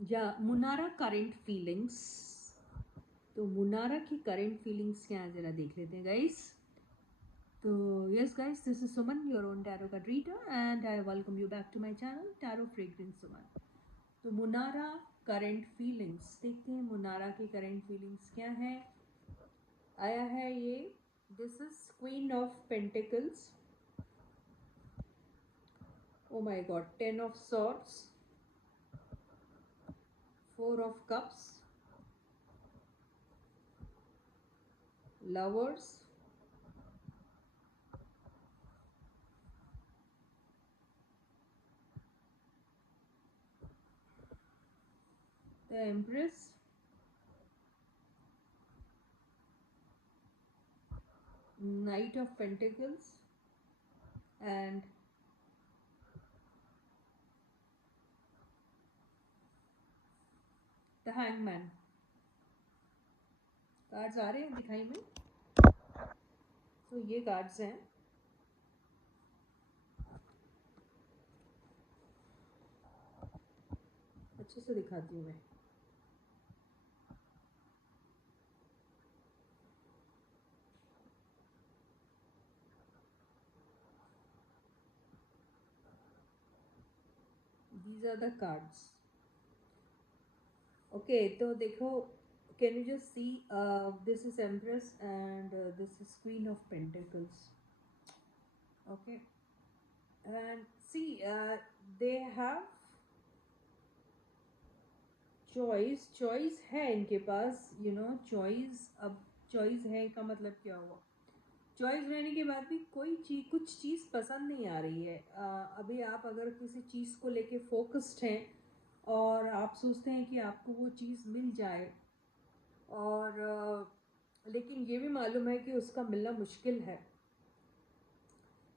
या मुनारा current feelings. तो मुनारा की करंट फीलिंग्स क्या है ज़रा देख लेते हैं गाइस। तो yes guys, this is Suman, your own tarot card reader, and I welcome you back to my channel tarot fragrance Suman. तो मुनारा करंट फीलिंग्स देखते हैं, मुनारा की करंट फीलिंग्स क्या है। आया है ये, this is queen of pentacles, oh my God, 10 of swords, 4 of cups, lovers, the empress, knight of pentacles, and the hangman। Cards आ रहे हैं दिखाई में। तो ये कार्ड्स हैं, अच्छे से दिखाती हूँ मैं। These are the cards. Okay, तो देखो, can you just see, this is empress and this is queen of pentacles. Okay, and see they have choice है इनके पास, यू नो, चॉइस। अब चॉइस है का मतलब क्या हुआ? चॉइस रहने के बाद भी कोई चीज, कुछ चीज़ पसंद नहीं आ रही है। अभी आप अगर किसी चीज़ को लेके फोकस्ड हैं और आप सोचते हैं कि आपको वो चीज़ मिल जाए, और लेकिन ये भी मालूम है कि उसका मिलना मुश्किल है,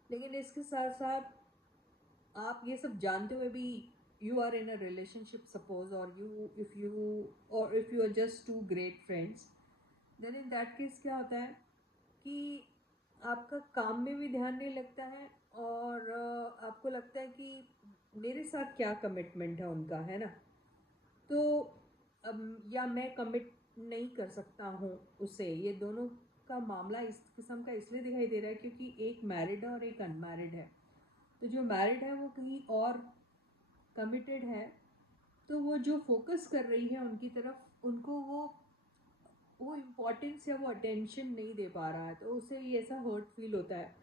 लेकिन इसके साथ साथ आप ये सब जानते हुए भी you are in a relationship suppose, और if you are just two great friends, then in that case क्या होता है कि आपका काम में भी ध्यान नहीं लगता है, और आपको लगता है कि मेरे साथ क्या कमिटमेंट है उनका, है ना। तो या मैं कमिट नहीं कर सकता हूँ उसे, ये दोनों का मामला इस किस्म का इसलिए दिखाई दे रहा है क्योंकि एक मैरिड है और एक अनमैरिड है। तो जो मैरिड है वो कहीं और कमिटेड है, तो वो जो फोकस कर रही है उनकी तरफ, उनको वो इम्पोर्टेंस या वो अटेंशन नहीं दे पा रहा है, तो उसे ये ऐसा हर्ट फील होता है,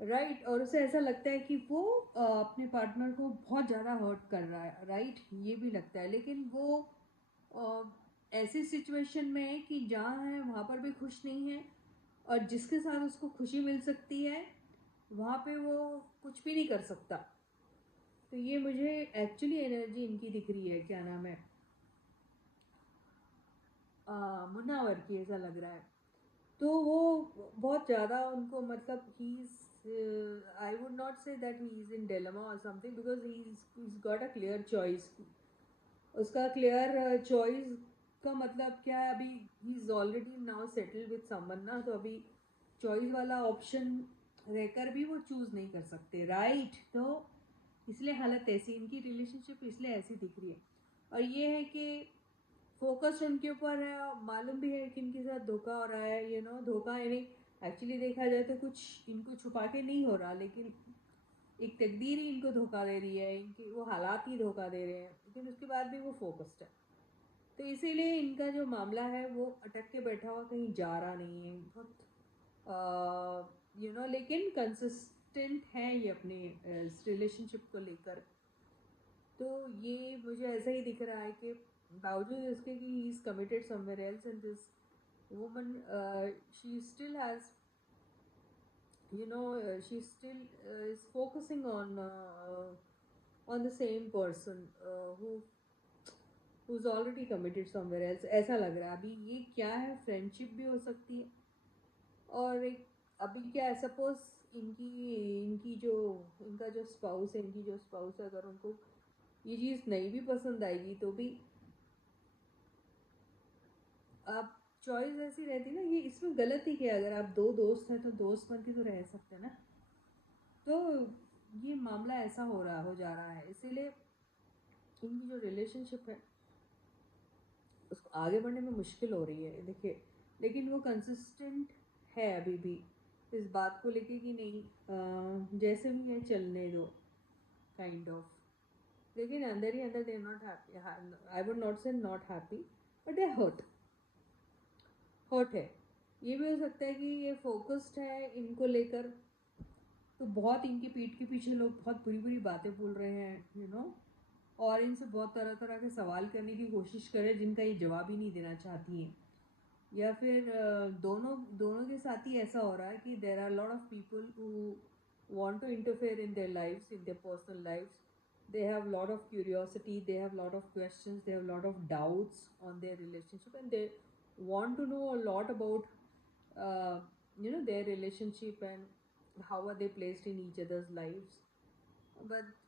राइट। और उसे ऐसा लगता है कि वो अपने पार्टनर को बहुत ज़्यादा हर्ट कर रहा है, राइट, ये भी लगता है। लेकिन वो अ, ऐसी सिचुएशन में है कि जहाँ है वहाँ पर भी खुश नहीं है, और जिसके साथ उसको खुशी मिल सकती है वहाँ पे वो कुछ भी नहीं कर सकता। तो ये मुझे एक्चुअली एनर्जी इनकी दिख रही है, क्या नाम है, मुन्नावर की, ऐसा लग रहा है। तो वो बहुत ज़्यादा उनको, मतलब he is, I would not say that he is in dilemma और something, because he is got a clear choice. उसका क्लियर चॉइस का मतलब क्या है, अभी he is already now settled with someone ना, तो अभी चॉइस वाला ऑप्शन रहकर भी वो चूज़ नहीं कर सकते, राइट। तो इसलिए हालत ऐसी, इनकी रिलेशनशिप इसलिए ऐसी दिख रही है। और ये है कि फोकस उनके ऊपर है, और मालूम भी है कि इनके साथ धोखा हो रहा है, यू नो, धोखा यानी एक्चुअली देखा जाए तो कुछ इनको छुपा के नहीं हो रहा, लेकिन एक तकदीर ही इनको धोखा दे रही है, इनके वो हालात ही धोखा दे रहे हैं, लेकिन उसके बाद भी वो फोकस्ड है। तो इसीलिए इनका जो मामला है वो अटक के बैठा हुआ कहीं जा रहा नहीं है, बहुत यू नो, लेकिन कंसिस्टेंट है ये अपने इस रिलेशनशिप को लेकर। तो ये मुझे ऐसा ही दिख रहा है कि बावजूद इसके कि he is committed somewhere else, and this woman, she still has, you know, she still is focusing on the same person who's already committed somewhere else, ऐसा लग रहा है। अभी ये क्या है, फ्रेंडशिप भी हो सकती है, और एक अभी क्या है, सपोज इनकी इनकी जो इनका जो स्पाउस है, इनकी जो स्पाउस है, अगर उनको ये चीज़ नहीं भी पसंद आएगी तो भी आप, चॉइस ऐसी रहती ना, ये इसमें गलती क्या है, अगर आप दो दोस्त हैं तो दोस्त बन के तो रह सकते हैं ना। तो ये मामला ऐसा हो जा रहा है, इसीलिए इनकी जो रिलेशनशिप है उसको आगे बढ़ने में मुश्किल हो रही है, देखिए। लेकिन वो कंसिस्टेंट है अभी भी इस बात को लेके कि नहीं, जैसे भी है चलने दो, काइंड ऑफ। लेकिन अंदर ही अंदर they not happy, I would not say not happy, but they hurt है। ये भी हो सकता है कि ये फोकस्ड है इनको लेकर, तो बहुत इनकी पीठ के पीछे लोग बहुत बुरी बुरी बातें बोल रहे हैं, और इनसे बहुत तरह तरह के सवाल करने की कोशिश करें जिनका ये जवाब ही नहीं देना चाहती हैं। या फिर दोनों दोनों के साथ ही ऐसा हो रहा है कि there are lot of people who want to interfere in their lives, in their personal lives. They have a lot of curiosity, they have a lot of questions, they have a lot of doubts on their relationship, and they want to know a lot about their relationship and how are they placed in each other's lives. But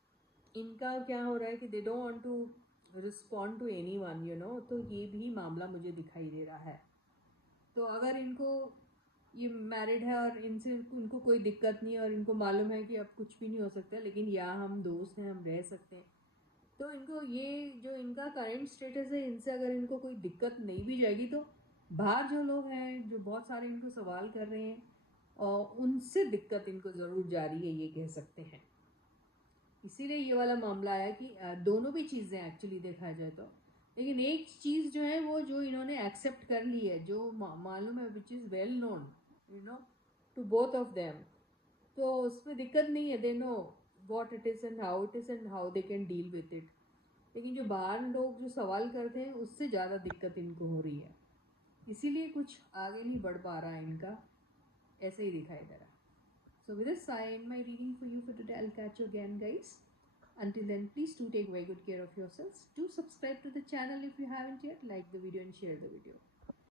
इनका क्या हो रहा है कि they don't want to respond to anyone, तो ये भी मामला मुझे दिखाई दे रहा है। तो अगर इनको ये मैरिड है और इनसे उनको कोई दिक्कत नहीं है और इनको मालूम है कि अब कुछ भी नहीं हो सकता, लेकिन यहाँ हम दोस्त हैं, हम रह सकते हैं, तो इनको ये जो इनका करंट स्टेटस है, इनसे अगर इनको कोई दिक्कत नहीं भी जाएगी, तो बाहर जो लोग हैं जो बहुत सारे इनको सवाल कर रहे हैं और उनसे दिक्कत इनको ज़रूर जा रही है, ये कह सकते हैं। इसीलिए ये वाला मामला है कि दोनों भी चीज़ें एक्चुअली देखा जाए तो, लेकिन एक चीज़ जो है वो जो इन्होंने एक्सेप्ट कर ली है, जो मालूम है, which is well known to both of them, तो उसमें दिक्कत नहीं है। They know what it is and how it is and how they can deal with it. लेकिन जो बाहर लोग जो सवाल करते हैं उससे ज़्यादा दिक्कत इनको हो रही है, इसीलिए कुछ आगे नहीं बढ़ पा रहा है इनका, ऐसे ही दिखाई दे रहा है। So with this, I end my reading for you for today. I'll catch you again, guys. Until then, please do take very good care of yourselves. Do subscribe to the channel if you haven't yet. Like the video and share the video.